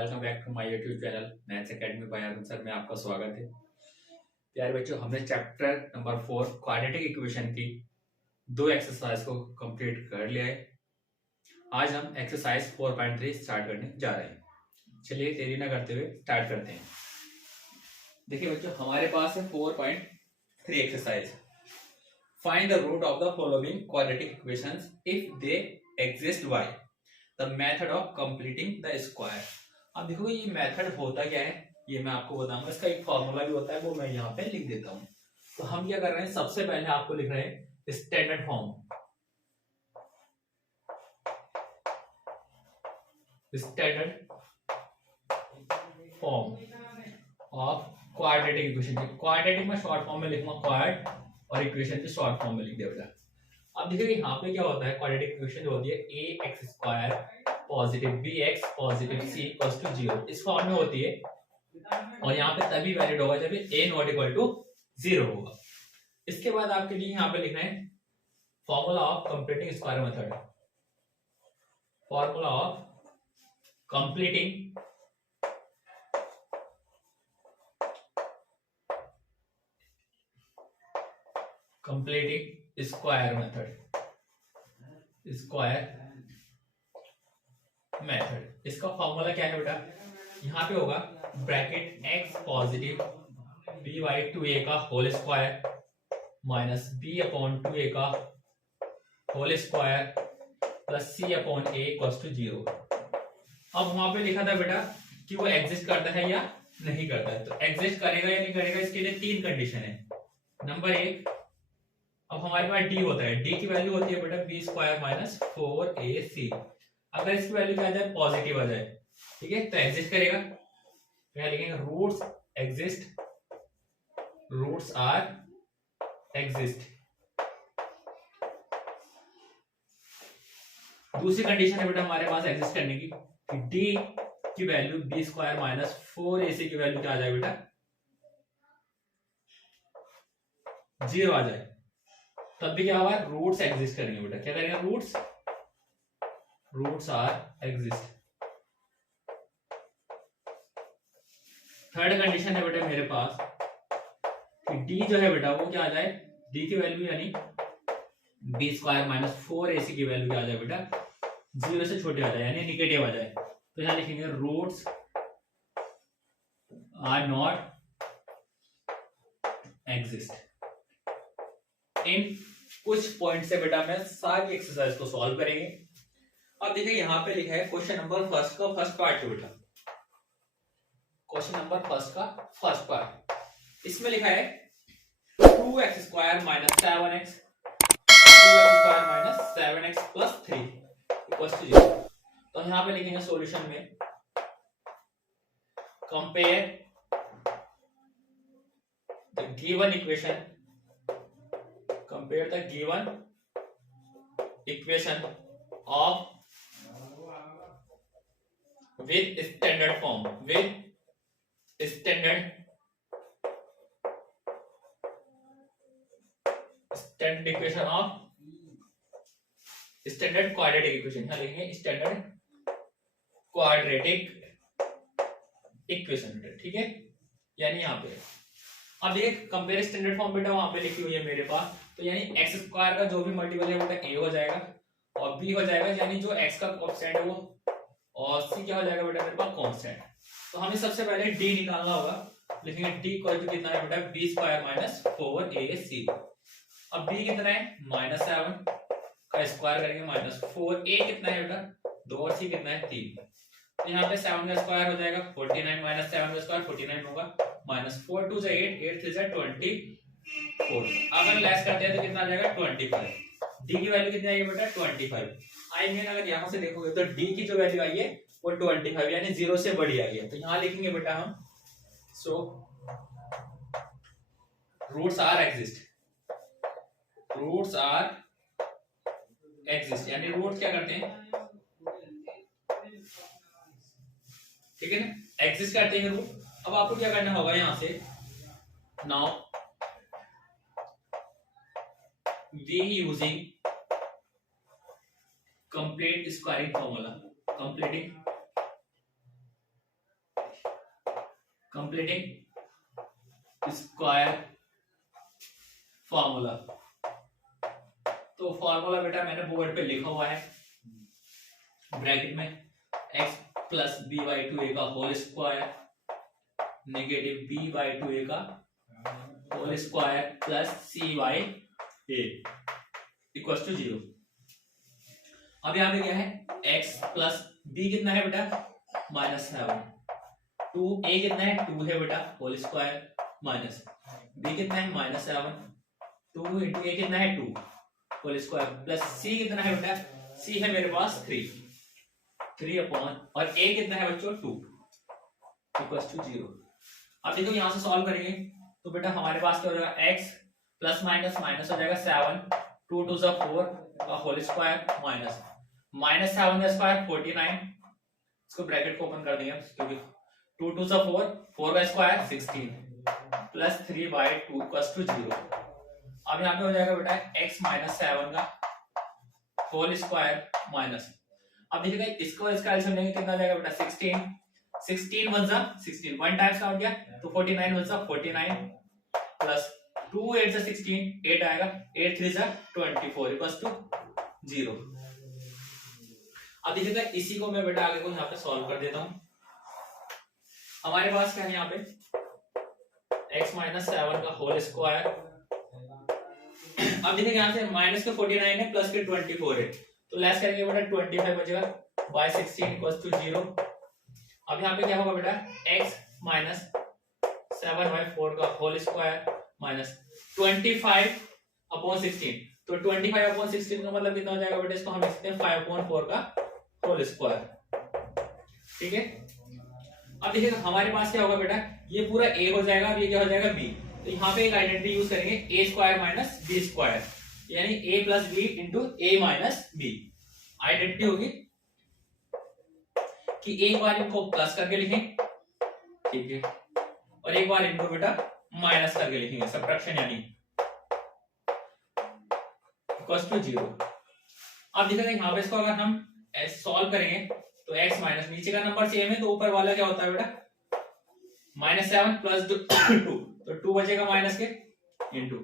Welcome back to my YouTube channel maths academy by Arun sir में आपका स्वागत है। प्यारे बच्चों, हमने चैप्टर नंबर 4 क्वाड्रेटिक इक्वेशन की 2 एक्सरसाइज को कंप्लीट कर लिया है। आज हम एक्सरसाइज 4.3 स्टार्ट करने जा रहे हैं। चलिए देरी ना करते हुए स्टार्ट करते हैं। देखिए बच्चों, हमारे पास है 4.3 exercise. Find the root of the following quadratic equations if they exist by the method of completing the square. अब देखो ये मेथड होता क्या है, ये मैं आपको बताऊंगा। इसका एक फॉर्मूला भी होता है, वो मैं यहाँ पे लिख देता हूँ। तो हम क्या कर रहे हैं, सबसे पहले आपको लिख रहे हैं standard form. Standard form of quadratic equation. Quadratic में शॉर्ट फॉर्म में लिखूंगा क्वाड, और इक्वेशन की शॉर्ट फॉर्म में लिख दिया। अब देखिए यहाँ पे क्या होता है, क्वाड्रेटिक इक्वेशन जो होती है a x square positive b x positive c equals to 0 इस फॉर्म में होती है। और यहाँ पे तभी वैलिड होगा जब ए नॉट इक्वल टू 0 होगा। इसके बाद आपके लिए यहाँ पे लिखना है formula of completing square method. Formula of completing square method. इसका फॉर्मूला क्या है बेटा, यहाँ पे होगा bracket x positive b by 2a का whole square minus b upon 2a का whole square plus c upon a equals to 0। अब वहां पे लिखा था बेटा कि वो एग्जिस्ट करता है या नहीं करता है। तो एग्जिस्ट करेगा या नहीं करेगा, इसके लिए 3 कंडीशन है। नंबर 1, अब हमारे पास d होता है, d की वैल्यू होती है बेटा b स्क्वायर माइनस 4ac। अगर इसकी वैल्यू क्या आ जाए, पॉजिटिव आ जाए, ठीक है, तो एग्जिस्ट करेगा। क्या लिखेंगे, roots exist, roots are exist. दूसरी कंडीशन है बेटा हमारे पास एग्जिस्ट करने की कि d की value b square minus 4ac की वैल्यू क्या आ जाए बेटा, 0 आ जाए। तब भी क्या होगा, रूट्स एग्जिस्ट करेंगे बेटा। क्या करेंगे, roots are exist. Third condition है बेटा मेरे पास कि d जो है बेटा वो क्या आ जाए, d की वैल्यू यानी b स्क्वायर माइनस 4ac की वैल्यू क्या आ जाए बेटा, 0 से छोटे आ जाए यानी निगेटिव आ जाए। तो यहां लिखेंगे रूट्स आर नॉट एग्जिस्ट। इन कुछ पॉइंट से बेटा मैं सारी एक्सरसाइज को सॉल्व करेंगे। अब देखिए यहाँ पे लिखा है क्वेश्चन नंबर फर्स्ट का फर्स्ट पार्ट बेटा। क्वेश्चन नंबर फर्स्ट का फर्स्ट पार्ट, इसमें लिखा है 2x square minus 7x 2x square minus 7x plus 3 equals to 0। तो यहाँ पे लिखेंगे सॉल्यूशन में compare the given equation, compare the given equation of with standard form, with standard equation of standard quadratic equation। यहाँ लिखेंगे standard quadratic equation, ठीक है, यानी यहाँ पे अब देखिए कंपेयर स्टैंडर्ड फॉर्म बेटा वहां पे लिखी हुई है मेरे पास। तो यानी एक्स स्क्वायर का जो भी मल्टीपल है बेटा a हो जाएगा और b हो जाएगा, यानी जो x का कोएफिशिएंट है वो, और c क्या हो जाएगा बेटा मेरे पास कांस्टेंट। तो हमें सबसे पहले d निकालना होगा। लिखेंगे d इक्वल टू कितना है बेटा, b स्क्वायर माइनस 4ac। अब b कितना है, माइनस 7 का स्क्वायर करेंगे माइनस 4a कितना है बेटा 2 और c कितना है 3। तो यहाँ पे 7 का स्क्वायर हो जाएगा 49 माइनस 7 का स्क्वायर 49 होगा, माइनस 4 2 से 8 8 3 से 24। अगर लेस करते हैं तो कितना आ जाएगा 25। d की वैल्यू कितनी आई है बेटा 25। आई मीन अगर यहाँ से देखोगे तो d की जो वैल्यू आई है वो 25 यानी 0 से बड़ी आई है। तो यहाँ लिखेंगे बेटा हम so roots are exist, roots are exist यानी रूट क्या करते हैं, ठीक है ना, एग्जिस्ट करते हैं रूट। अब आपको क्या करना होगा, यहाँ से now we using complete squaring formula, completing completing square formula. तो फॉर्मूला बेटा मैंने बोर्ड पे लिखा हुआ है, ब्रैकेट में x plus b by two a का whole square negative b by two a का whole square plus c by a equal to 0। अब यहाँ पे क्या है, x प्लस b कितना है बेटा -7, 2a कितना है 2 है बेटा होल स्क्वायर माइनस b कितना है -7, 2 इंटू a कितना है 2 होल स्क्वायर प्लस c कितना है बेटा, c है मेरे पास 3 अपॉन और a कितना है बच्चों 2 इक्वल टू 0। अब देखो यहाँ से सॉल्व करेंगे तो बेटा हमारे पास क्या हो जाएगा, x प्लस माइनस माइनस हो जाएगा 7, 2 2 जा 4 का होल स्क्वायर माइनस -7 का स्क्वायर 49, इसको ब्रैकेट को ओपन कर देंगे क्योंकि 2 2 जा 4, 4 का square 16 plus 3 by 2 equal to 0। अब यहाँ पे हो जाएगा बेटा x -7 का होल स्क्वायर माइनस, अब देखिएगा इसको इसका एलसीएम लेंगे कितना जाएगा बेटा 16, 16 1 जा 16, 1 टाइम्स काउंट किया तो 49 1 जा 49 प्लस 2 8 जा 16, 8 आएगा, 8 3 जा 24 इक्वल्स टू 0। अब देखिएगा इसी को मैं बेटा आगे को यहाँ पे सॉल्व कर देता हूँ। हमारे पास क्या है यहाँ पे x -7 का होल स्क्वायर, अब देखिए यहाँ से माइनस के 49 है प्लस के 24 है तो लेस करेंगे बेटा 25 बचेगा बाय 16 इक्वल्स टू 0। अब यहाँ पे क्या होगा बेटा x -7/4 का होल स्क्वायर माइनस 25 अपॉन 16, तो 25 अपॉन 16 का मतलब कितना हो जाएगा बेटा, इसको हम लिख सकते हैं 5/4 का होल स्क्वायर। ठीक है, अब देखिए हमारे पास क्या होगा बेटा, ये पूरा a हो जाएगा, अब ये क्या हो जाएगा b, तो यहाँ पे एक आइडेंटिटी यूज करेंगे a square minus b square, यानी a plus b into a minus b. Identity होगी कि एक बार इनको प्लस करके लिखें, ठीक है, और एक बार इनको बेटा माइनस करके लिखेंगे, सबट्रैक्शन यानी इक्वल्स टू 0। अब देखिए यहाँ पे इसको अगर हम सॉल्व करेंगे तो x माइनस, नीचे का नंबर सेम है तो ऊपर वाला क्या होता है बेटा -7 प्लस 2 तो 2 बचेगा माइनस के इंटू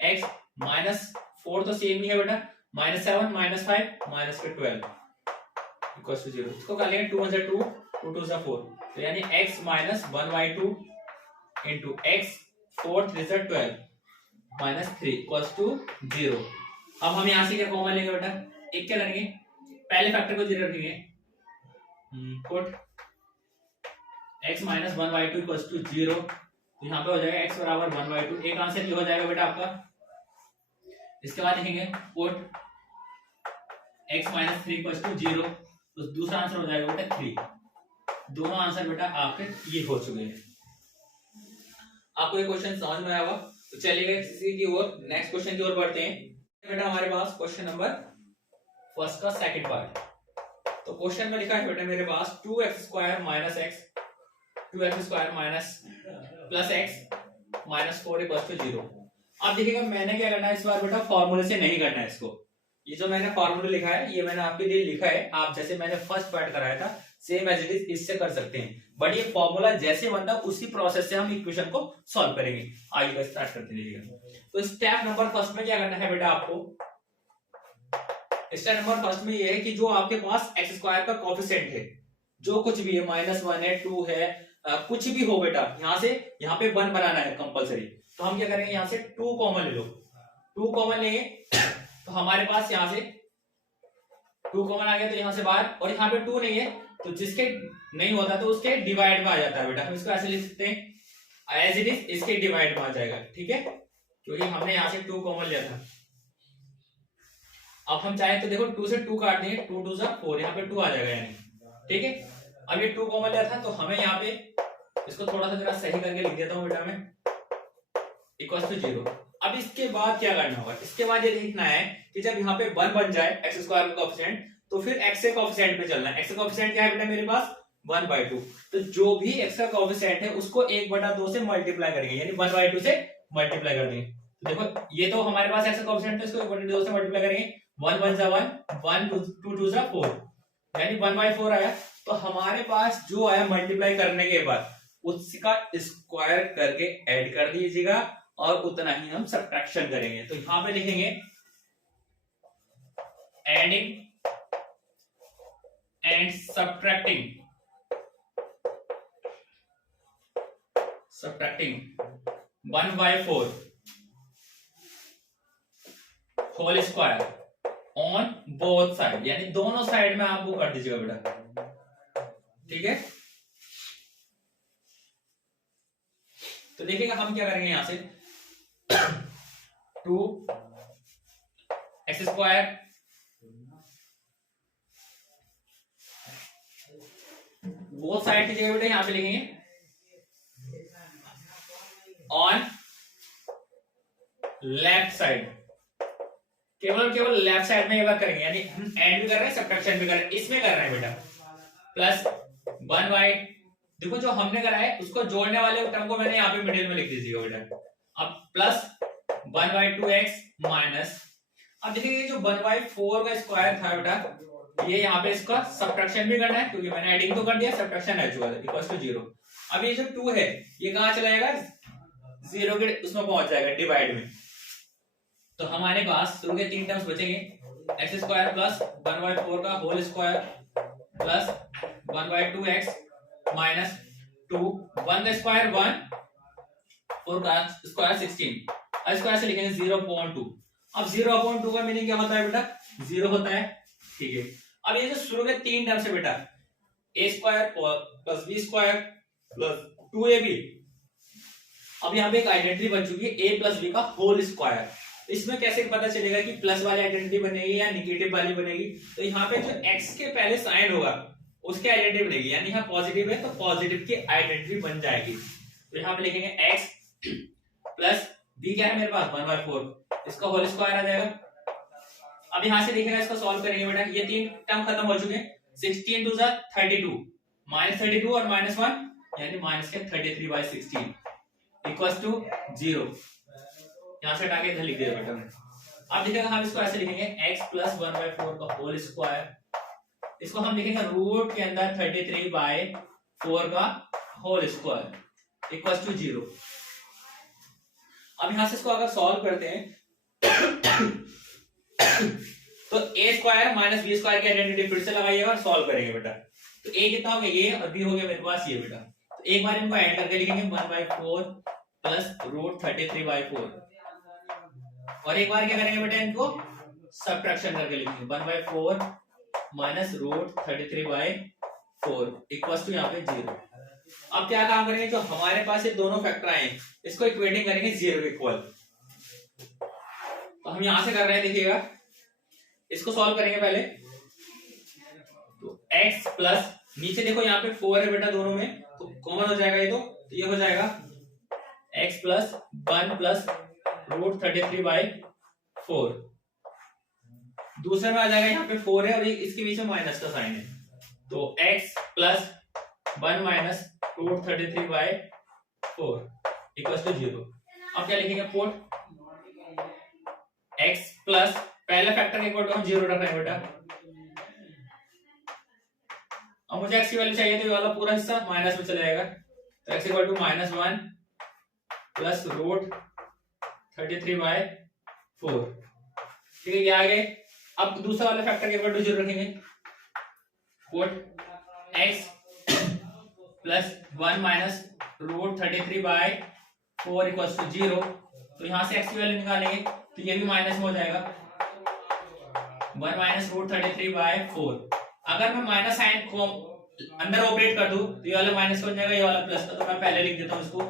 x -4 तो सेम ही है बेटा, -7 -5 माइनस के 12 इक्वल्स टू 0। इसको कर लेंगे 2 1 2 2 2 4, तो यानी x -1/2 into x 4 3 12 -3 equals to 0। अब हम यहाँ से क्या कॉमन लेंगे बेटा, एक क्या लेंगे, पहले फैक्टर को 0 रखेंगे, पुट x -1/2 इक्वल्स टू 0, तो यहाँ पे हो जाएगा x बराबर 1/2, एक आंसर ये हो जाएगा बेटा आपका। इसके बाद लिखेंगे पुट x -3 इक्वल्स टू 0, तो दूसरा आंसर हो जाएगा बेटा 3। दोनों आंसर बेटा आपके ये हो चुके हैं। आपको ये क्वेश्चन समझ में आया होगा, तो चलिए इसी की ओर नेक्स्ट क्वेश्चन की ओर बढ़ते हैं। बेटा हमारे पास क्वेश्चन नंबर फर्स्ट का सेकंड पार्ट, तो क्वेश्चन में लिखा है बेटा मेरे पास 2x² minus x 2x² minus plus x -4 equals to 0। अब देखिएगा मैंने क्या करना है इस बार बेटा, फॉर्मूले से नहीं करना है इसको, ये जो मैंने फॉर्मूला लिखा है ये मैंने आपके लिए लिखा है, आप जैसे मैंने फर्स्ट पार्ट कराया था सेम एज इट इज इससे कर सकते हैं, बट ये फॉर्मूला जैसे बनता है उसी प्रोसेस से हम इक्वेशन को सॉल्व करेंगे। आइए स्टार्ट करते रहिएगा। तो स्टेप नंबर फर्स्ट में क्या करना है बेटा आपको, स्टेप नंबर फर्स्ट में ये है कि जो आपके पास x² का कोएफिशिएंट है, जो कुछ भी है -1 है 2 है कुछ भी हो बेटा, यहाँ से यहाँ पे 1 बनाना है कंपलसरी, तो हम क्या करेंगे यहाँ से 2 कॉमन ले लो, 2 कॉमन लेंगे तो हमारे पास यहाँ से 2 कॉमन आ गया, तो यहाँ से बाहर, और यहाँ पे 2 नहीं है तो जिसके नहीं होता तो उसके डिवाइड में आ जाता है बेटा, हम इसको ऐसे लिख सकते हैं एज इट इज, इसके डिवाइड में आ जाएगा, ठीक है, क्योंकि हमने यहाँ से 2 कॉमन लिया था। अब हम चाहे तो देखो 2 से 2 काट देंगे, 2 2 4, यहाँ पे 2 आ जाएगा यानी, ठीक है। अब ये 2 कॉमन लिया था तो हमें यहाँ पे इसको थोड़ा सा जरा सही करके लिख देता हूँ बेटा मैं, इक्वल्स टू 0। अब इसके बाद क्या करना होगा, इसके बाद ये देखना है कि जब यहाँ पे 1 बन जाए x² का कोएफिशिएंट, तो फिर x के कोएफिशिएंट पे चलना है। x का कोएफिशिएंट क्या है बेटा मेरे पास 1/2, तो जो भी x का कोएफिशिएंट है उसको 1/2 से मल्टीप्लाई करेंगे, यानी 1/2 से मल्टीप्लाई कर देंगे। तो देखो ये तो हमारे पास x का कोएफिशिएंट है, इसको 1/2 से मल्टीप्लाई करेंगे, 1 1 जा 1 1 2 2 जा 4, यानी 1/4 आया। तो हमारे पास जो आया मल्टीप्लाई करने के बाद उसका स्क्वायर करके ऐड कर दीजिएगा और उतना ही हम सब्ट्रैक्शन करेंगे। तो यहां पे लिखेंगे adding and subtracting 1/4 whole square on both side, यानी दोनों साइड में आप वो कर दीजिएगा बेटा, ठीक है। तो देखिएगा हम क्या करेंगे यहां से 2x² बोथ साइड की जगह बेटा यहां पे लिखेंगे ऑन लेफ्ट साइड, केवल लेफ्ट साइड में ये बात करेंगे, यानी हम एड भी कर रहे हैं सब्ट्रैक्शन भी कर रहे हैं, इसमें कर रहे हैं बेटा। प्लस 1/, देखो जो हमने करा है उसको जोड़ने वाले टर्म को मैंने यहाँ पे मिडिल में लिख दीजिएगा बेटा। अब प्लस 1/2x माइनस, अब देखिए जो 1/4 का स्क्वायर था बेटा, ये यहाँ पे इसका सब्ट्रैक्शन भी करना है क्योंकि मैंने एडिंग तो कर दिया, सब्ट्रैक्शन नेचुरल इक्वल्स टू 0। अब ये जो 2 है ये कहां चला जाएगा, 0 के उसमें पहुंच जाएगा डिवाइड में। तो हमारे पास शुरू के 3 टर्म्स बचेंगे, x² प्लस 1/4 का whole square plus 1/2x minus 2, 1 का स्क्वायर 1, 4 का स्क्वायर 16, अब स्क्वायर से लिखेंगे 0.2। अब 0.2 का मीनिंग क्या होता है बेटा, 0 होता है, ठीक है। अब ये जो शुरू के 3 टर्म्स है बेटा, a² plus b² plus 2ab, अब यहाँ पे एक आइडेंटिटी बन चुकी है a प्लस b का होल स्क्वायर। इसमें कैसे पता चलेगा कि प्लस वाली आइडेंटिटी बनेगी या निगेटिव वाली बनेगी, तो यहाँ पे जो x के पहले साइन होगा उसकी आइडेंटिटी बनेगी, यानी यहाँ पॉजिटिव है तो पॉजिटिव की आइडेंटिटी बन जाएगी। तो यहाँ पे लिखेंगे x प्लस b क्या है मेरे पास 1/4, इसका होल स्क्वायर आ जाएगा। अब यहाँ से देखेगा इसको सॉल्व करेंगे बेटा, ये 3 टर्म खत्म हो चुके हैं, 16 2 32 माइनस 32 और -1 यानी माइनस के 33/16 इक्वल्स टू 0। यहां से हटा के इधर लिख दिया बेटा। अब देखिएगा हम इसको ऐसे लिखेंगे x प्लस 1/4 का होल स्क्वायर, इसको हम लिखेंगे रूट के अंदर 33/4 का होल स्क्वायर इक्वल्स टू 0। अब यहां से इसको अगर सॉल्व करते हैं तो a² माइनस b² की आइडेंटिटी फिर से लगाइएगा और सॉल्व करेंगे बेटा। तो a कितना हो गया ये और b हो गया मेरे पास ये बेटा। तो एक बार इनको ऐड करके लिखेंगे 1/4 प्लस रूट 33/4 और एक बार क्या करेंगे बेटा इनको सब्ट्रैक्शन करके लिखेंगे 1/4 माइनस रूट 33/4 इक्वल्स टू यहाँ पे 0। अब क्या काम करेंगे, जो हमारे पास ये दोनों फैक्टर आए इसको इक्वेटिंग करेंगे 0 के इक्वल। तो हम यहां से कर रहे हैं, देखिएगा इसको सॉल्व करेंगे पहले। तो x प्लस नीचे देखो यहाँ पे 4 है बेटा दोनों में, तो कॉमन हो जाएगा ये, तो ये हो जाएगा x प्लस 1 प्लस रूट 33/4। दूसरे में आ जाएगा यहाँ पे 4 है और इसके बीच में माइनस का साइन है, तो x plus 1 minus root 33/4 equals to 0। अब क्या लिखेंगे पुट x प्लस पहले फैक्टर के इक्वल टू हम 0 रख रहे हैं बेटा। अब मुझे x की वैल्यू चाहिए तो ये वाला पूरा हिस्सा माइनस में चला जाएगा, तो x equal to -1 plus root 33/4, ठीक है ये आ गए। अब दूसरा वाला फैक्टर के इक्वल टू 0 रखेंगे, put x plus 1 minus root 33/4 equals to 0। तो यहां से x की वैल्यू निकालेंगे तो ये भी माइनस में हो जाएगा 1 माइनस रूट 33/4। अगर मैं माइनस साइन को अंदर ऑपरेट कर दूं तो ये वाला माइनस का हो जाएगा, ये वाला प्लस का, तो मैं पहले लिख देता हूं इसको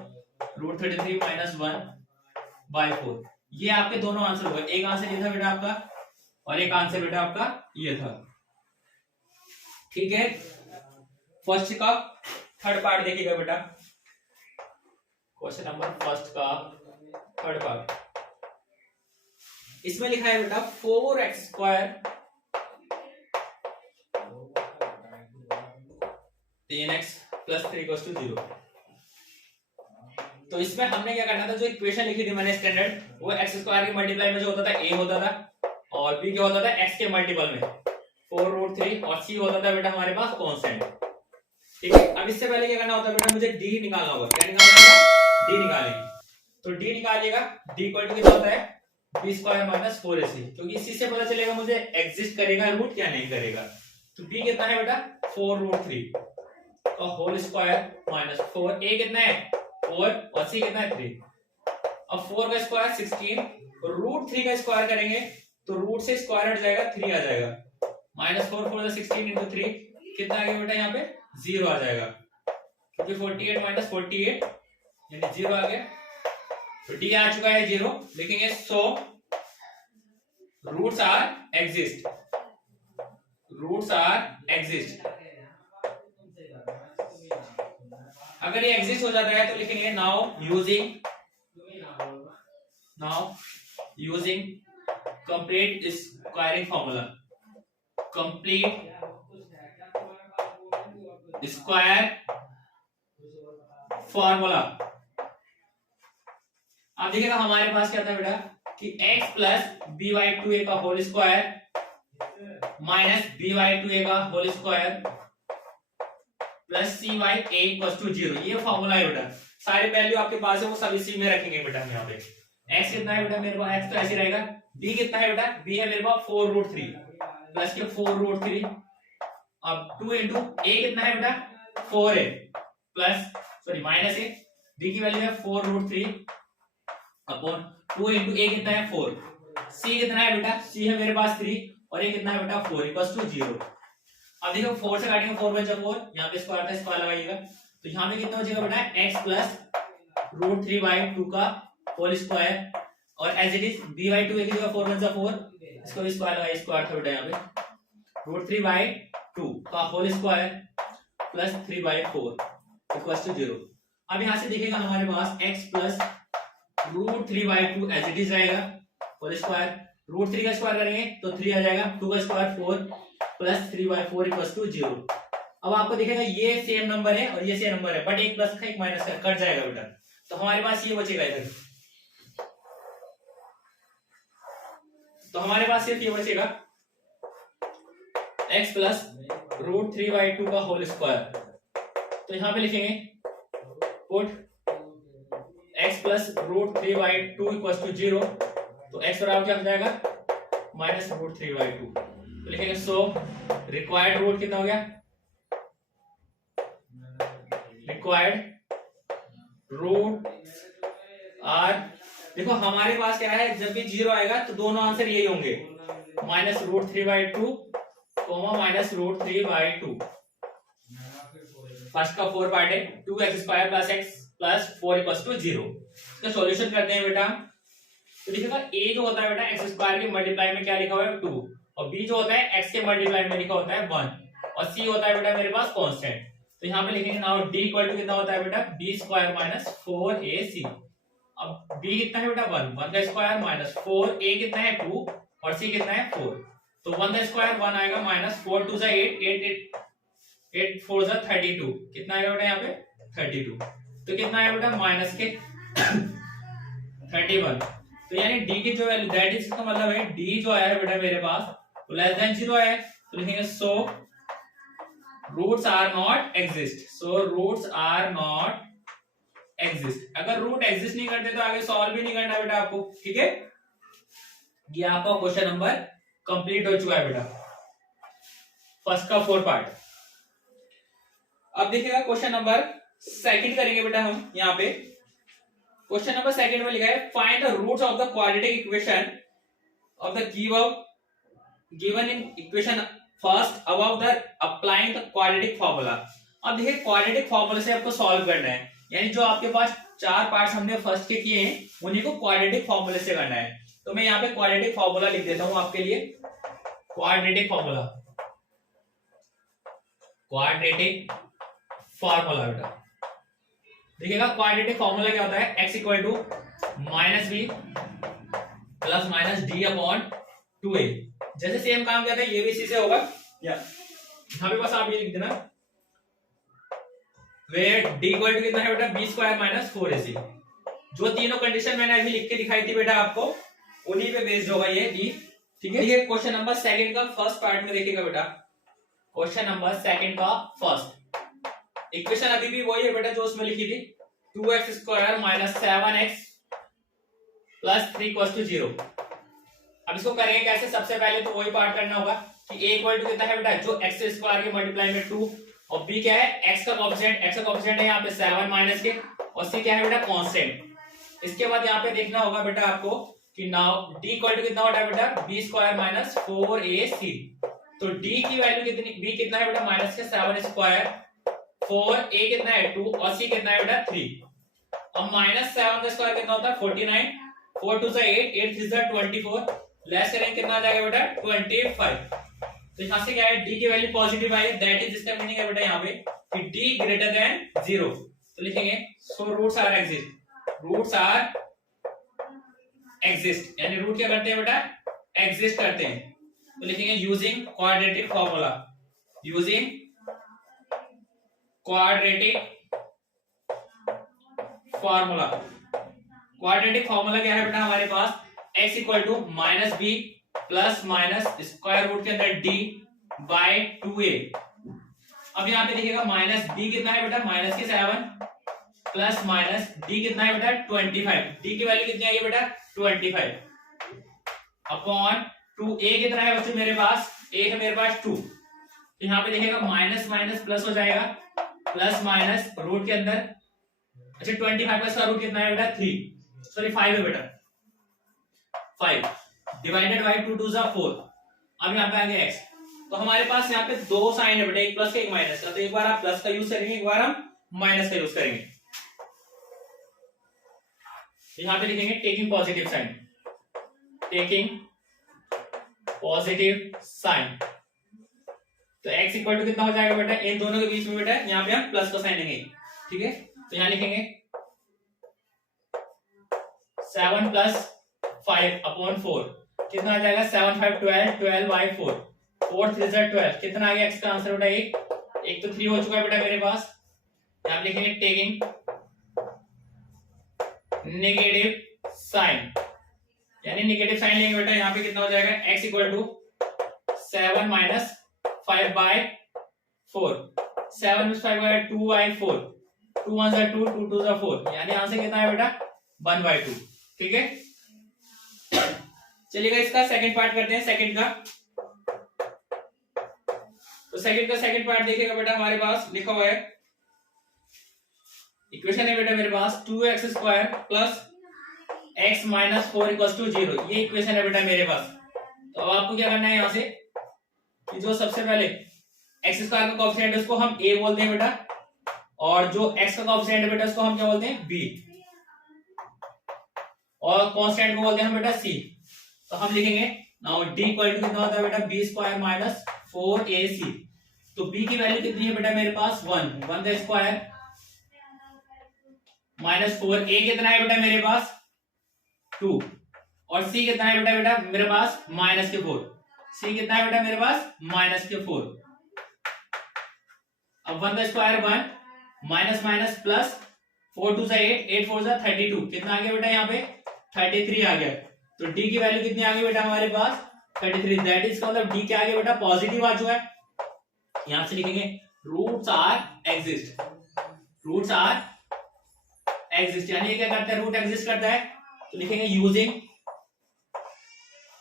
रूट 33 माइनस 1/4। ये आपके दोनों आंसर हो गए, एक आंसर ये था बेटा आपका और एक आंसर बेटा आपका ये था, ठीक है। फर्स्ट का थर्ड पार्ट देखिएगा बेटा, क्वेश्चन नंबर फर्स्ट का थर्ड पार्ट। इसमें लिखा है बेटा 4x² 3x plus 3 equals to 0। तो इसमें हमने क्या करना था, जो इक्वेशन लिखी थी मैंने स्टैंडर्ड, वो x² के मल्टीप्लाई में जो होता था a होता था और b क्या होता था x के मल्टीपल में 4√3 और c होता था बेटा हमारे पास कांस्टेंट, ठीक है। अब इससे पहले क्या करना होता है बेटा, मुझे डी निकालना होगा। क्या निकालना होगा? डी निकालेंगे। तो डी निकालिएगा, डी इक्वल टू कितना होता है, बी स्क्वायर माइनस 4ac, क्योंकि इसी से पता चलेगा मुझे एग्जिस्ट करेगा रूट या नहीं करेगा। तो डी कितना है बेटा, 4√3 का होल स्क्वायर माइनस 4, ए कितना है 4 और सी कितना है 3। अब 4 का स्क्वायर 16, √3 का स्क्वायर करेंगे तो रूट से स्क्वायर हट जाएगा, 3 आ जाएगा, माइनस 4 4 16 इंटू 3 कितना आ गया बेटा, यहाँ पे 0 आ जाएगा, क्योंकि 48 माइनस 48 यानी 0 आ गया। तो डी आ चुका है 0, लिखेंगे so roots are exist, roots are exist. अगर ये एग्जिस्ट हो जाता है तो लिखेंगे now using complete squaring formula, complete square formula. अब देखिएगा हमारे पास क्या था बेटा कि x plus B by 2a का whole square minus b by 2a का whole square plus c by a equal to 0, ये फॉर्मूला है बेटा। सारे वैल्यू आपके पास है वो सब इसी में रखेंगे बेटा। हम यहाँ पे x कितना है बेटा मेरे पास, x तो ऐसे रहेगा, b कितना है बेटा, b है मेरे पास 4√3 प्लस के 4√3, अब 2 इंटू a कितना है बेटा 4a plus sorry minus a, b की वैल्यू है 4√3 अपॉन 2 इंटू a कितना है 4, c कितना है बेटा, c है मेरे पास 3 और a कितना है बेटा 4 इक्वल टू 0। अब देखो 4 से काटेंगे 4 बचा 4, यहाँ पे स्क्वायर था स्क्वायर लगाइएगा, तो यहाँ पे कितना हो जाएगा बेटा x प्लस √3/2 का होल स्क्वायर और एज इट इज b/2 की जगह 4 बचा 4, इसको भी स्क्वायर लगाइए, स्क्वायर था बेटा यहाँ पे √3/2 का whole square plus 3/4 equal to 0। अब यहाँ से देखिएगा हमारे पास x plus √3/2 as it is रहेगा होल स्क्वायर, √3 का स्क्वायर करेंगे तो 3 आ जाएगा, 2 का स्क्वायर 4 प्लस 3/4 इक्वल टू 0। अब आपको दिखेगा ये सेम नंबर है और ये सेम नंबर है, बट एक प्लस का एक माइनस का कट जाएगा बेटा, तो हमारे पास ये बचेगा इधर, तो हमारे पास सिर्फ ये बचेगा x प्लस √3/2 का होल स्क्वायर। तो यहां पे लिखेंगे put x plus √3/2 equal to 0, तो x बराबर क्या हो जाएगा माइनस √3/2, तो लिखेंगे सो रिक्वायर्ड रूट कितना हो गया, रिक्वायर्ड रूट आर, देखो हमारे पास क्या है जब भी 0 आएगा तो दोनों आंसर यही होंगे, माइनस √3/2 माइनस √3/2। फर्स्ट का 4 पार्ट है, 2x² plus x plus 4 equal to 0। इसका सॉल्यूशन करते हैं बेटा, तो देखिएगा a जो होता है बेटा x² के मल्टीप्लाई में क्या लिखा हुआ है 2, और b जो होता है x के मल्टीप्लाई में लिखा होता है 1, और c होता है बेटा मेरे पास कांस्टेंट। तो यहाँ पे लिखेंगे नाउ d इक्वल टू कितना होता है बेटा b² माइनस 4ac। अब b कितना है बेटा 1, 1 का स्क्वायर माइनस 4, a कितना है 2 और c कितना है 4, तो 1 का स्क्वायर 1 आएगा माइनस 4 2 8 8 4 32, कितना आएगा बेटा यहाँ पे 32, तो कितना आएगा बेटा माइनस के 31। तो यानी d की जो वैल्यू दैट इज का मतलब है d जो आया है बेटा मेरे पास तो लेस देन 0 है, तो लिखेंगे so roots are not exist, so roots are not exist. अगर रूट एग्जिस्ट नहीं करते तो आगे सॉल्व भी नहीं करना बेटा आपको, ठीक है। ये आपका क्वेश्चन नंबर कंप्लीट हो चुका है बेटा, फर्स्ट का 4 पार्ट। अब देखिएगा क्वेश्चन नंबर सेकंड करेंगे बेटा हम यहाँ पे। क्वेश्चन नंबर सेकंड में लिखा है find the roots of the quadratic equation of the given in equation first above the applying the quadratic formula. अब देखिए क्वाड्रेटिक फार्मूला से आपको सॉल्व करना है, यानी जो आपके पास 4 पार्ट्स हमने फर्स्ट के किए हैं उन्हीं को क्वाड्रेटिक फार्मूले से करना है। तो मैं यहाँ पे क्वाड्रेटिक फार्मूला लिख देता हूं आपके लिए, क्वाड्रेटिक फार्मूला, क्वाड्रेटिक फार्मूला बेटा देखिएगा क्वाड्रेटिक फार्मूला क्या होता है, x equal to minus b plus minus D upon 2a। जैसे सेम काम किया था ये भी इसी से होगा, यहाँ पे बस आप ये लिख देना वेयर d इक्वल टू कितना है बेटा b² माइनस 4ac। जो तीनों कंडीशन मैंने अभी लिख के दिखाई थी बेटा आपको उन्हीं पे बेस्ड होगा ये d, ठीक है। ये क्वेश्चन नंबर सेकंड का फर्स्ट पार्ट में देखिएगा बेटा, क्वेश्चन नंबर सेकंड का फर्स्ट इक्वेशन अभी भी वही है बेटा जो उसमें लिखी थी, 2x square minus 7x plus 3 equal to 0। अब इसको करेंगे कैसे? सबसे पहले तो वही पार्ट करना होगा कि a इक्वल टू कितना है बेटा, जो x स्क्वायर के मल्टीप्लाई में 2 और b क्या है, x का कोएफिशिएंट है यहाँ पे 7 माइनस के, और c क्या है बेटा, कांस्टेंट। इसके बाद यहाँ पे देखना होगा बेटा आपको कि नाउ d इक्वल टू कितना होता है बेटा, b स्क्वायर माइनस 4ac। तो d की वैल्यू कितनी, b कितना है बेटा, माइनस के 7 स्क्वायर, 4a कितना है 2 और c कितना है बेटा 3। अब माइनस 7 का स्क्वायर कितना होता है 49, 4 2 से 8, 8 3 से 24, लेस करेंगे कितना आ जाएगा बेटा 25। तो यहाँ से क्या है, d की वैल्यू पॉजिटिव आई है, दैट इज इसका मीनिंग है बेटा यहाँ पे कि d ग्रेटर देन 0। तो लिखेंगे सो रूट्स आर एग्जिस्ट, यानी रूट क्या करते हैं बेटा, एग्जिस्ट करते हैं। तो लिखेंगे using quadratic formula, quadratic formula क्या है बेटा हमारे पास, x equal to minus b plus minus square root के अंदर d बाय 2a। अब यहाँ पे देखिएगा माइनस b कितना है बेटा, माइनस के 7 प्लस माइनस d कितना है बेटा 25, d की वैल्यू कितनी आई है बेटा 25 अपॉन 2a कितना है बच्चों मेरे पास, a है मेरे पास 2। तो यहाँ पे देखिएगा माइनस माइनस प्लस हो जाएगा, प्लस माइनस रूट के अंदर, अच्छा 25 प्लस का रूट कितना है बेटा 3, सॉरी 5 है बेटा, 5 डिवाइडेड बाय 2 2 जा 4। अब यहाँ पे आ गया x। तो हमारे पास यहाँ पे दो साइन है बेटा, एक प्लस का एक माइनस का। तो एक बार आप प्लस का यूज करेंगे, एक बार हम माइनस का यूज करेंगे। यहाँ पे लिखेंगे टेकिंग पॉजिटिव साइन, तो x इक्वल टू कितना हो जाएगा बेटा, इन दोनों के बीच में बेटा यहाँ पे हम प्लस का साइन लेंगे, ठीक है। तो यहाँ लिखेंगे 7 प्लस 5 अपॉन 4 कितना आ जाएगा, 7 5 12, 12 बाई 4, 4 3 12, कितना आ गया x का आंसर बेटा, एक तो 3 हो चुका है बेटा मेरे पास। यहाँ पे लिखेंगे टेकिंग नेगेटिव साइन, यानी नेगेटिव साइन लेंगे बेटा, यहाँ पे कितना हो जाएगा, x equal to 7 minus 5 by 4, 7 में 5 बाय 2 बाय 4, 2 1 जा 2, 2 2 जा 4, यानी आंसर कितना है बेटा 1 बाय 2, ठीक है। चलिएगा इसका सेकंड पार्ट करते हैं, सेकंड का। तो सेकंड पार्ट देखिएगा बेटा, हमारे पास लिखा हुआ है, इक्वेशन है बेटा मेरे पास 2x square plus x minus 4 equal to 0, ये इक्वेशन है बेटा मेरे पास। तो अब आपको क्या करना है यहाँ से कि जो सबसे पहले x स्क्वायर का कोएफिशिएंट है उसको हम a बोलते हैं बेटा, और जो x का कोएफिशिएंट है बेटा उसको हम क्या बोलते हैं b, और कांस्टेंट को बोलते हैं हम बेटा c। तो हम लिखेंगे नाउ d इक्वल टू कितना होता है बेटा, b स्क्वायर माइनस 4ac। तो b की वैल्यू कितनी है बेटा मेरे पास 1, 1 का स्क्वायर माइनस 4, a कितना है बेटा मेरे पास 2, और c कितना है बेटा मेरे पास माइनस के 4, c कितना है बेटा मेरे पास माइनस के 4। अब 1 का स्क्वायर 1, माइनस माइनस प्लस, 4 2 से 8, 8 4 से 32, कितना आ गया बेटा यहाँ पे 33 आ गया। तो d की वैल्यू कितनी आ गई बेटा हमारे पास 33, दैट इज मतलब d क्या आ गया बेटा पॉजिटिव आ चुका है। यहां से लिखेंगे रूट्स आर एग्जिस्ट, यानी ये क्या करता है, रूट एग्जिस्ट करता है। तो लिखेंगे यूजिंग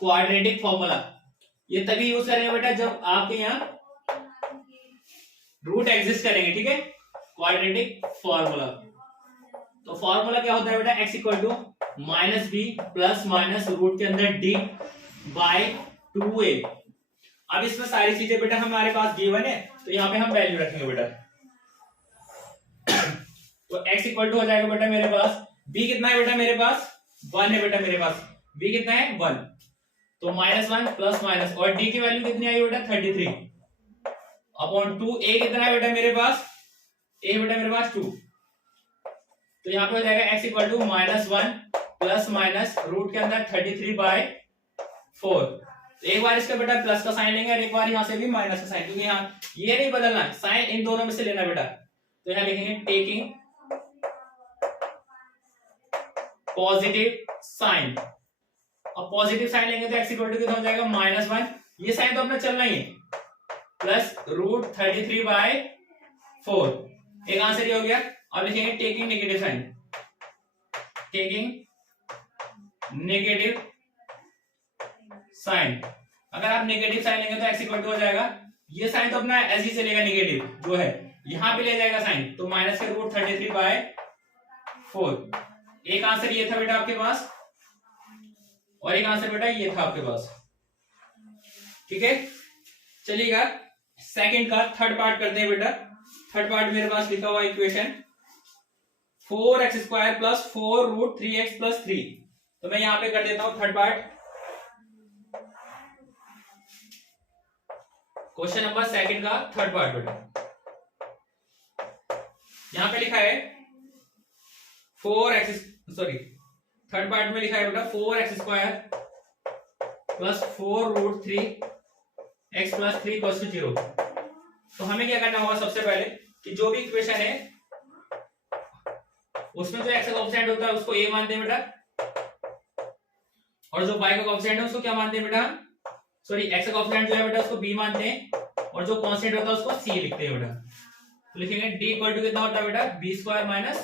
क्वाड्रेटिक फॉर्मूला, ये तभी यूज करेंगे बेटा जब आपके यहाँ रूट एग्जिस्ट करेंगे, ठीक है। क्वाड्रेटिक फॉर्मूला, तो फॉर्मूला क्या होता है बेटा, x equal to minus b plus minus root के अंदर d बाय 2a। अब इसमें सारी चीजें बेटा हमारे पास गिवन है, तो यहाँ पे हम वैल्यू रखेंगे बेटा। तो x इक्वल टू हो जाएगा बेटा मेरे पास, b कितना है बेटा मेरे पास 1 है बेटा मेरे पास, b कितना है 1, तो माइनस 1 प्लस माइनस, और d की वैल्यू कितनी आई बेटा 33 अपॉन 2, a कितना है बेटा मेरे पास, a बेटा मेरे पास 2। तो यहाँ पे हो जाएगा x equal to minus 1 plus minus root के अंदर 33 बाय 4। तो एक बार इसका बेटा प्लस का साइन लेंगे और एक बार यहाँ से भी माइनस का साइन, क्योंकि यहाँ ये नहीं बदलना, साइन इन दोनों में से लेना बेटा। तो यहाँ लिखेंगे टेकिंग पॉजिटिव साइन, अब पॉजिटिव साइन लेंगे तो x इक्वल टू कितना हो जाएगा माइनस 1, ये साइन तो अपना चलना ही है, प्लस रूट 33 बाय 4, एक आंसर ये हो गया। अब लिखेंगे taking negative sign, taking negative sign. अगर आप नेगेटिव साइन लेंगे तो एक्स इक्वल टू हो जाएगा, ये साइन तो अपना ऐसे ही चलेगा, नेगेटिव जो है यहां पे ले जाएगा साइन, तो माइनस के रूट 33/4। एक आंसर ये था बेटा आपके पास, और एक आंसर बेटा ये था आपके पास। ठीक है, चलिएगा सेकंड का थर्ड पार्ट करते हैं बेटा। थर्ड पार्ट मेरे पास लिखा हुआ equation 4x² plus 4 root 3x plus 3। तो मैं यहां पे कर देता हूं third part. Question number second का थर्ड पार्ट बेटा, यहां पे लिखा है 4x, सॉरी थर्ड पार्ट में लिखा है बेटा 4x² plus 4 root 3x plus 3 equal to 0। तो हमें क्या करना होगा, सबसे पहले कि जो भी इक्वेशन है उसमें जो x का कोएफिशिएंट होता है उसको a मानते हैं बेटा, और जो y का कोएफिशिएंट है उसको क्या मानते हैं बेटा, सॉरी x का कोएफिशिएंट जो है बेटा उसको b मानते हैं, और जो कांस्टेंट होता है उसको c लिखते हैं बेटा। तो लिखेंगे d इक्वल टू कितना होता है बेटा, b² माइनस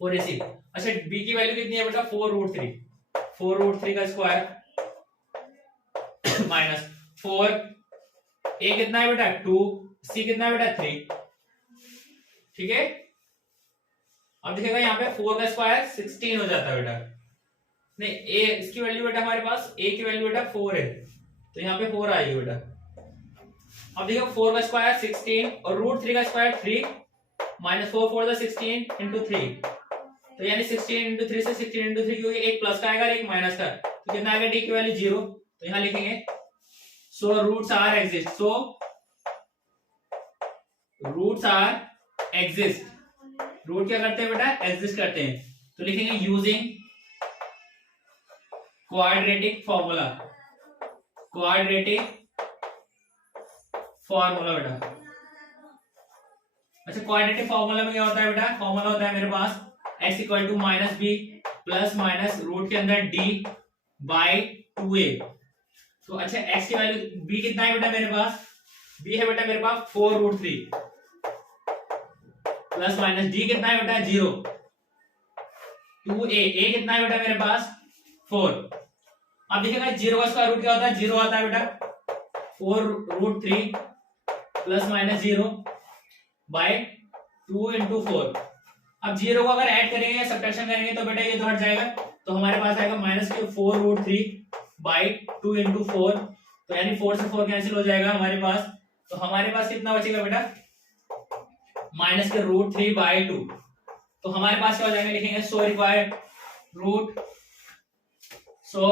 4ac। अच्छा b की वैल्यू कितनी है बेटा, 4 रूट 3, 4 रूट 3 का स्क्वायर माइनस 4, a कितना है बेटा 2, c कितना है बेटा 3। ठीक है, अब देखिएगा यहाँ पे 4 का स्क्वायर 16 हो जाता है बेटा, नहीं a इसकी वैल्यू बेटा हमारे पास a की वैल्यू बेटा 4 है, तो यहाँ पे 4 आएगी बेटा। अब देखो 4 का स्क्वायर 16 और रूट 3 का स्क्वायर 3 माइनस 4 4 16 इंटू 3, तो यानी 16 इंटू 3 से 16 इंटू 3, क्योंकि एक प्लस का आएगा और एक माइनस का, तो कितना आएगा d की वैल्यू 0। तो यहाँ लिखेंगे so roots are exist, so roots are exist, root क्या करते हैं बेटा, एग्जिस्ट करते हैं। तो लिखेंगे using quadratic formula, quadratic formula बेटा। अच्छा क्वाड्रेटिक फॉर्मूला में क्या होता है बेटा, फॉर्मूला होता है मेरे पास x equal to minus b plus minus root के अंदर d बाई 2a। तो अच्छा x की वैल्यू b कितना है बेटा मेरे पास, b है बेटा मेरे पास 4 रूट 3 प्लस माइनस d कितना है बेटा 0, 2a, a कितना है बेटा मेरे पास 4। अब देखिएगा 0 का स्क्वायर रूट क्या होता है, 0 आता है बेटा, 4 root 3 plus minus 0 by 2 into 4। अब 0 को अगर ऐड करेंगे या सब्ट्रैक्शन करेंगे तो बेटा ये तो हट जाएगा, तो हमारे पास आएगा माइनस के 4 रूट 3 बाई 2 इंटू 4, तो यानी 4 से 4 कैंसिल हो जाएगा हमारे पास। तो हमारे पास कितना बचेगा बेटा, माइनस के रूट 3 बाई 2। तो हमारे पास क्या हो जाएगा, लिखेंगे so required root, so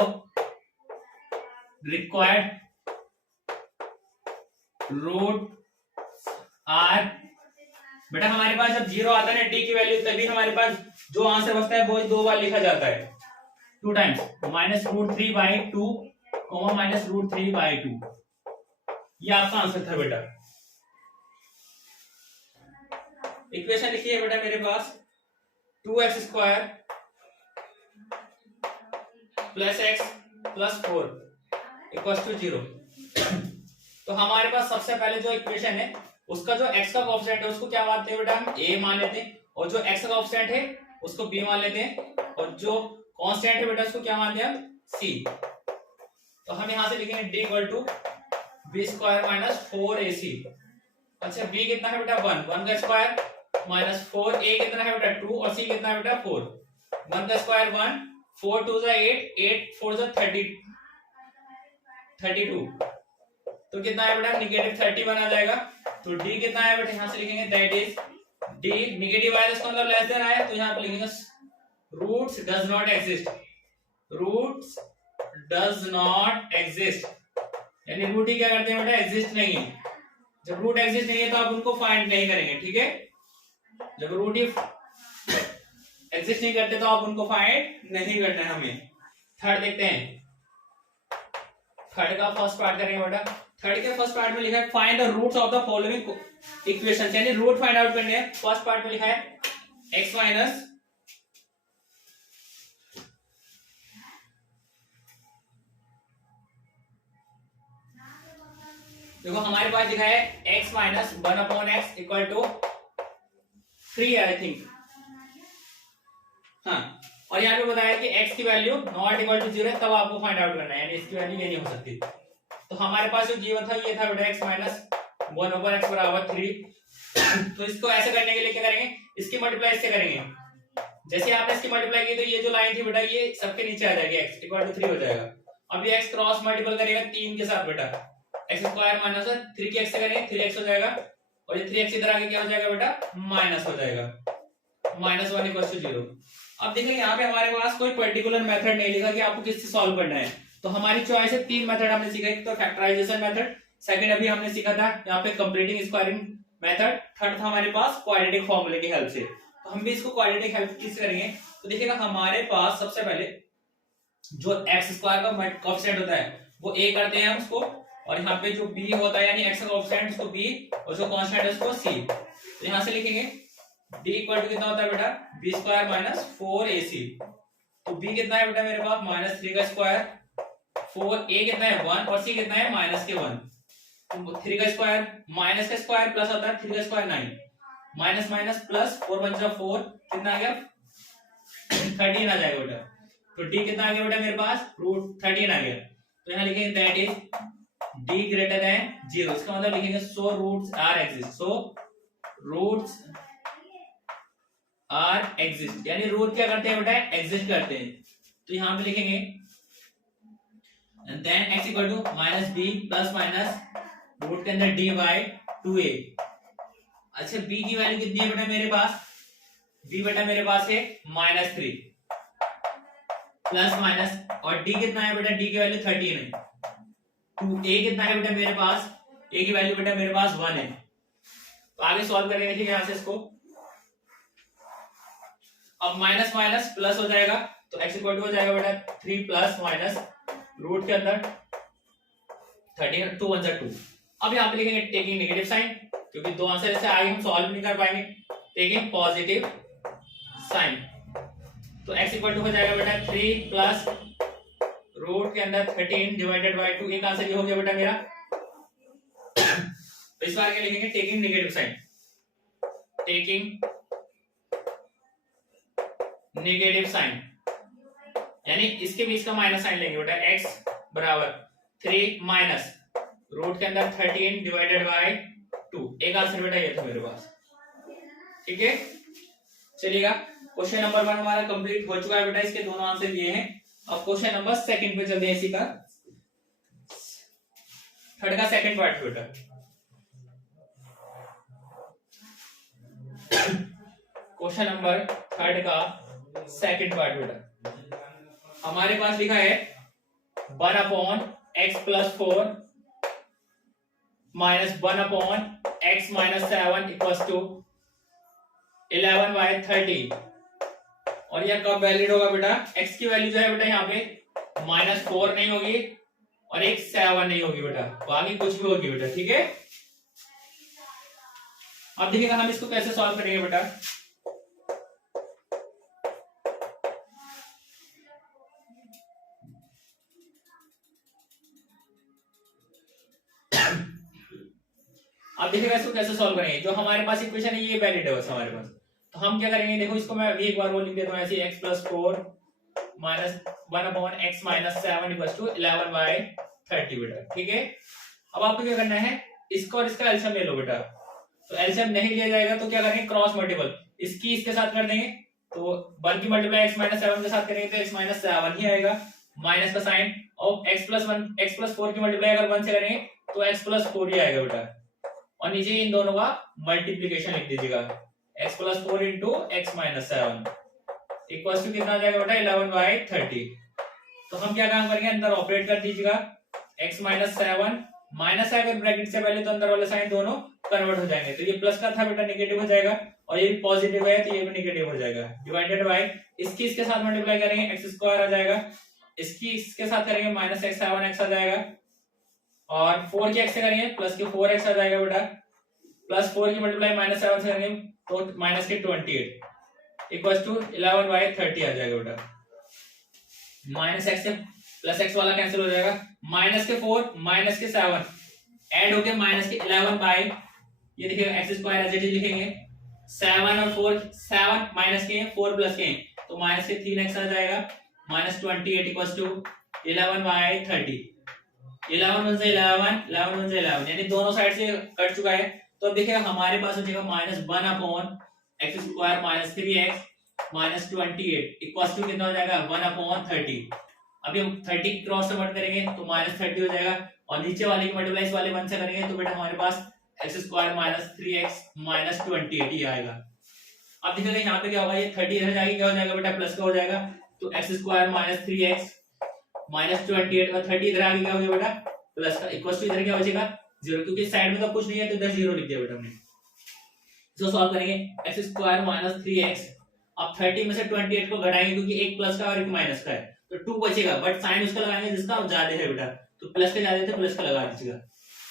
required root are. बेटा हमारे पास जब 0 आता है ना डी की वैल्यू, तभी हमारे पास जो आंसर बचता है वो 2 बार लिखा जाता है, 2 times, minus root 3 by 2 comma minus root 3 by 2। ये आपका आंसर था बेटा। इक्वेशन लिखिए बेटा मेरे पास 2x² plus x plus 4 equal to 0। तो हमारे पास सबसे पहले जो इक्वेशन है उसका जो x का कोएफिशिएंट है उसको क्या मानते हैं बेटा, हम a मान लेते हैं, और जो x का कोएफिशिएंट है उसको b मान लेते हैं, और जो कांस्टेंट है बेटा उसको क्या मानते हैं हम c। तो हम यहां से लिखेंगे d equal to b² minus 4ac। अच्छा b कितना है बेटा 1, 1 का स्क्वायर माइनस 4, a कितना है बेटा 2 और c कितना है बेटा 4, 1 का स्क्वायर 1, 4 2 8, 8 4 32, तो कितना है बेटा नेगेटिव 31 आ जाएगा। तो d कितना है बेटा, यहां से लिखेंगे दैट इज d, नेगेटिव आया इसका मतलब लेस देन आया, तो यहां पे लिखेंगे roots does not exist, roots does not exist, यानी रूट ही क्या करते हैं बेटा, एग्जिस्ट नहीं है। जब रूट एग्जिस्ट नहीं है तो आप उनको फाइंड नहीं करेंगे, ठीक है, जब रूट ही एग्जिस्ट नहीं करते तो आप उनको फाइंड नहीं करना है हमें। थर्ड देखते हैं, थर्ड का फर्स्ट पार्ट करेंगे बेटा। थर्ड के फर्स्ट पार्ट में लिखा है find the roots of the following equations, यानी रूट फाइंड आउट करने हैं। फर्स्ट पार्ट में लिखा है x माइनस देखो हमारे पास लिखा है x minus 1/x equal to 3 है आई थिंक। हाँ, और यहाँ पे बताया कि x की वैल्यू नॉट इक्वल टू 0 है, तब आपको फाइंड आउट करना है, यानी इसकी वैल्यू ये नहीं हो सकती। तो हमारे पास जो गिवन था ये था बेटा x माइनस 1/x बराबर 3। तो इसको ऐसे करने के लिए क्या करेंगे, इसकी मल्टीप्लाई इससे करेंगे। जैसे आपने इसकी मल्टीप्लाई की तो ये जो लाइन थी बेटा ये सबके नीचे आ जाएगी, x इक्वल टू 3 हो जाएगा। अब ये x क्रॉस मल्टीपल करेगा 3 के साथ बेटा, x स्क्वायर माइनस 3 के x से करेंगे 3x हो जाएगा, और ये 3x इधर आके क्या हो जाएगा बेटा, माइनस हो जाएगा, -1 इक्वल टू 0। अब देखिए यहाँ पे हमारे पास कोई पर्टिकुलर मेथड नहीं लिखा कि आपको किससे सॉल्व करना है, तो हमारी चॉइस है 3 मेथड हमने सीखा, एक तो फैक्टराइजेशन मेथड, सेकंड अभी हमने सीखा था यहाँ पे कंप्लीटिंग स्क्वायरिंग मेथड, थर्ड था हमारे पास क्वाड्रेटिक फॉर्मूले की हेल्प से। तो हम भी इसको क्वाड्रेटिक हेल्प किससे करेंगे, तो देखिएगा हमारे पास सबसे पहले जो x स्क्वायर का कोएफिशिएंट होता है वो a करते हैं हम उसको, और यहाँ पे जो b होता है यानी x का कोएफिशिएंट उसको b, और जो कांस्टेंट है उसको c। तो यहाँ से लिखेंगे d इक्वल टू कितना होता है बेटा, b स्क्वायर माइनस 4ac। तो b कितना है बेटा मेरे पास -3 का स्क्वायर, 4a कितना है 1, और c कितना है -1। तो 3 का स्क्वायर माइनस का स्क्वायर प्लस होता है 3 का स्क्वायर 9, माइनस माइनस प्लस 4 × 4 कितना आ गया 13 आ जाएगा बेटा। तो d कितना आ गया बेटा मेरे पास √13 आ गया। तो यहाँ लिखेंगे that is d greater than 0, इसका मतलब लिखेंगे so roots are exist, so roots are exist, यानी रूट क्या करते हैं बेटा, एग्जिस्ट करते हैं। तो यहाँ पे लिखेंगे then x equal to -b plus minus root के अंदर d बाय 2a। अच्छा b की वैल्यू कितनी है बेटा मेरे पास, b बेटा मेरे पास है -3 प्लस माइनस, और d कितना है बेटा, d की वैल्यू 13 है। तो a कितना है बेटा मेरे पास, a की वैल्यू बेटा मेरे पास 1 है। तो आगे सॉल्व करेंगे ठीक है यहाँ से इसको। अब माइनस माइनस प्लस हो जाएगा, तो x इक्वल टू हो जाएगा बेटा 3 प्लस माइनस रूट के अंदर 13, 2 1 2। अब यहाँ पे लिखेंगे टेकिंग नेगेटिव साइन, क्योंकि दो आंसर ऐसे आगे हम सॉल्व नहीं कर पाएंगे, टेकिंग पॉजिटिव साइन। तो x इक्वल टू हो जाएगा बेटा 3 प्लस रूट के अंदर 13 डिवाइडेड बाय 2, एक आंसर ये हो गया बेटा मेरा। तो इस बार क्या लिखेंगे, taking negative sign, taking negative sign, यानी इसके बीच का माइनस साइन लेंगे बेटा, x बराबर 3 माइनस रूट के अंदर 13 डिवाइडेड बाय 2, एक आंसर बेटा ये था मेरे पास। ठीक है चलिएगा, क्वेश्चन नंबर 1 हमारा कंप्लीट हो चुका है बेटा, इसके दोनों आंसर ये हैं। अब क्वेश्चन नंबर 2 पे चलते हैं, इसी का थर्ड का सेकंड पार्ट बेटा। क्वेश्चन नंबर 3 का सेकंड पार्ट बेटा, हमारे पास लिखा है 1/x + 4 - 1/x - 7 = 11/30। और यह कब वैलिड होगा बेटा, x की वैल्यू जो है बेटा यहाँ पे -4 नहीं होगी और एक 7 नहीं होगी बेटा, बाकी कुछ भी होगी बेटा। ठीक है, अब देखिएगा हम इसको कैसे सॉल्व करेंगे बेटा। अब देखिएगा इसको कैसे सॉल्व करेंगे, जो हमारे पास इक्वेशन है ये वैलिड है बस हमारे पास। तो हम क्या करेंगे, देखो इसको मैं अभी एक बार वो लिख देता हूँ ऐसे, x + 4 - 1/x - 7 = 11/30 बेटा। ठीक है, अब आपको क्या करना है, इसको और इसका एलसीएम ले लो बेटा। तो एलसीएम नहीं लिया जाएगा तो क्या करेंगे, क्रॉस मल्टीपल, इसकी इसके साथ कर देंगे, तो 1 की मल्टीप्लाई x - 7 के साथ करेंगे तो x - 7 ही आएगा, माइनस का साइन, और x + 4 की मल्टीप्लाई अगर 1 से करेंगे तो x + 4 ही आएगा बेटा, और नीचे इन दोनों का मल्टीप्लिकेशन लिख दीजिएगा, x + 4 × x - 7 इक्वल्स टू कितना आ जाएगा बेटा 11/30। तो हम क्या काम करेंगे, अंदर ऑपरेट कर दीजिएगा, x - 7 माइनस है अगर ब्रैकेट से पहले तो अंदर वाले साइन दोनों कन्वर्ट हो जाएंगे, तो ये प्लस का था बेटा नेगेटिव हो जाएगा, और ये भी पॉजिटिव है तो ये भी नेगेटिव हो जाएगा, डिवाइडेड बाय इसकी इसके साथ मल्टीप्लाई करेंगे x² आ जाएगा, इसकी इसके साथ करेंगे -x 7x आ जाएगा, और 4 के x से करेंगे प्लस के 4x आ जाएगा बेटा, प्लस 4 की मल्टीप्लाई -7 से करेंगे तो -28 इक्वल्स टू 11/30 आ जाएगा बेटा। -x से प्लस x वाला कैंसिल हो जाएगा, -4 -7 ऐड होके -11 बाय, ये देखिए x² एज इट इज लिखेंगे 7 और 4, 7 माइनस के 4 प्लस के, तो माइनस के 3x आ जाएगा, माइनस 28 इक्वल्स टू 11/30। 11 1 से 11, 11 1 से 11, यानी दोनों साइड से कट चुका है। तो अब देखिए हमारे पास हो जाएगा -1/x² minus 3x minus 28 equals to कितना हो जाएगा 1/30। अभी हम 30 क्रॉस से मल्ट करेंगे तो -30 हो जाएगा, और नीचे वाले की मल्टीप्लाई इस वाले 1 से करेंगे तो बेटा हमारे पास x² माइनस 3x माइनस 28 ही आएगा। अब देखिएगा यहाँ पे क्या होगा, ये 30 इधर जाके क्या हो जाएगा बेटा प्लस का हो जाएगा, तो x² माइनस 3x माइनस 28 का 30 इधर आगे क्या हो गया बेटा प्लस का, इक्वल टू इधर क्या बचेगा 0, क्योंकि साइड में तो कुछ नहीं है तो इधर 0 लिख दिया बेटा हमने। इसको सॉल्व करेंगे, x² माइनस 3x, अब 30 में से 28 को घटाएंगे क्योंकि एक प्लस का और एक माइनस का है, तो 2 बचेगा, बट साइन उसका लगाएंगे जिसका ज्यादा है बेटा, तो प्लस का ज्यादा थे प्लस का लगा दीजिएगा।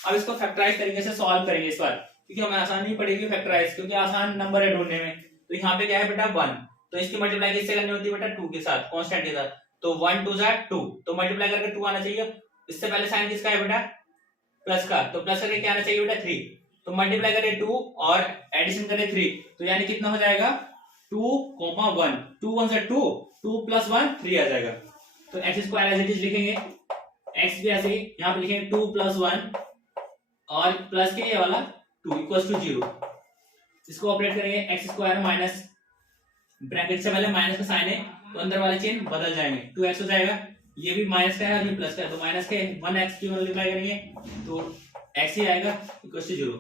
अब इसको फैक्टराइज तरीके से सॉल्व करेंगे इस बार, क्योंकि हमें आसान नहीं पड़ेगी फैक्टराइज, क्योंकि आसान नंबर है ढूंढने में। तो यहाँ पे क्या है बेटा 1, तो इसकी मल्टीप्लाई किससे करनी होती है बेटा 2 के साथ, कांस्टेंट के साथ, तो 1 2 जा 2, तो मल्टीप्लाई करके 2 आना चाहिए। इससे पहले साइन किसका है बेटा प्लस का, तो प्लस करके क्या आना चाहिए बेटा 3, तो मल्टीप्लाई करें 2 और एडिशन करें 3, तो यानी कितना हो जाएगा 2, 1, 2 1 से 2, 2 + 1 3 आ जाएगा। तो x² एज इट इज लिखेंगे, x भी ऐसे ही यहाँ पे लिखेंगे 2 + 1 और प्लस के ये वाला 2 इक्वल्स टू 0। इसको ऑपरेट करेंगे, x² माइनस ब्रैकेट से पहले माइनस का साइन है तो अंदर वाले चिन्ह बदल जाएंगे, 2x हो जाएगा, ये भी माइनस का है और ये प्लस का है, तो माइनस के 1x की मल्टीप्लाई करेंगे तो x ही आएगा इक्वल्स टू 0।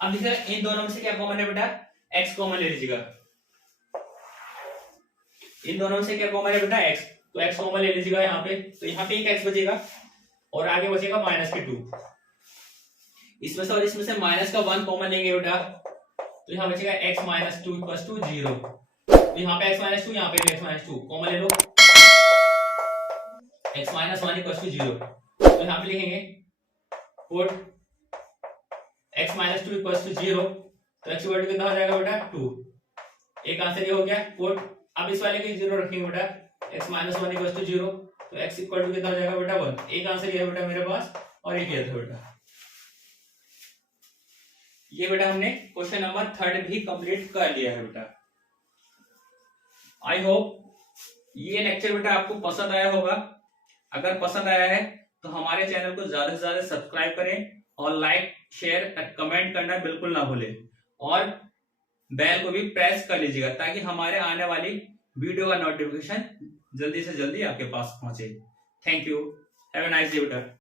अब देखिए इन दोनों में से क्या कॉमन है बेटा, x कॉमन ले लीजिएगा, इन दोनों में से क्या कॉमन है बेटा x, तो x कॉमन ले लीजिएगा यहाँ पे, तो यहाँ पे एक x बचेगा और आगे बचेगा -2, इसमें से और इसमें से माइनस का 1 कॉमन लेंगे बेटा, तो यहाँ बचेगा x - 2 इक्वल्स टू 0, तो यहाँ पे x - 2 यहाँ पे भी x - 2 कॉमन ले लो, x - 1 इक्वल्स टू 0, तो यहाँ पे लिखेंगे पुट x - 2 इक्वल्स टू 0, तो x इक्वल टू कितना हो जाएगा बेटा 2, एक आंसर ये हो गया पुट। अब इस वाले के 0 रखेंगे बेटा, x - 1 इक्वल्स टू 0, तो x इक्वल टू कितना हो जाएगा बेटा 1, एक आंसर ये है बेटा मेरे पास, और एक ये था बेटा। ये बेटा हमने क्वेश्चन नंबर 3 भी कंप्लीट कर लिया है बेटा। आई होप ये लेक्चर बेटा आपको पसंद आया होगा, अगर पसंद आया है तो हमारे चैनल को ज्यादा से ज्यादा सब्सक्राइब करें और लाइक शेयर कमेंट करना बिल्कुल ना भूलें, और बेल को भी प्रेस कर लीजिएगा ताकि हमारे आने वाली वीडियो का नोटिफिकेशन जल्दी से जल्दी आपके पास पहुंचे। Thank you, have a nice day बेटा।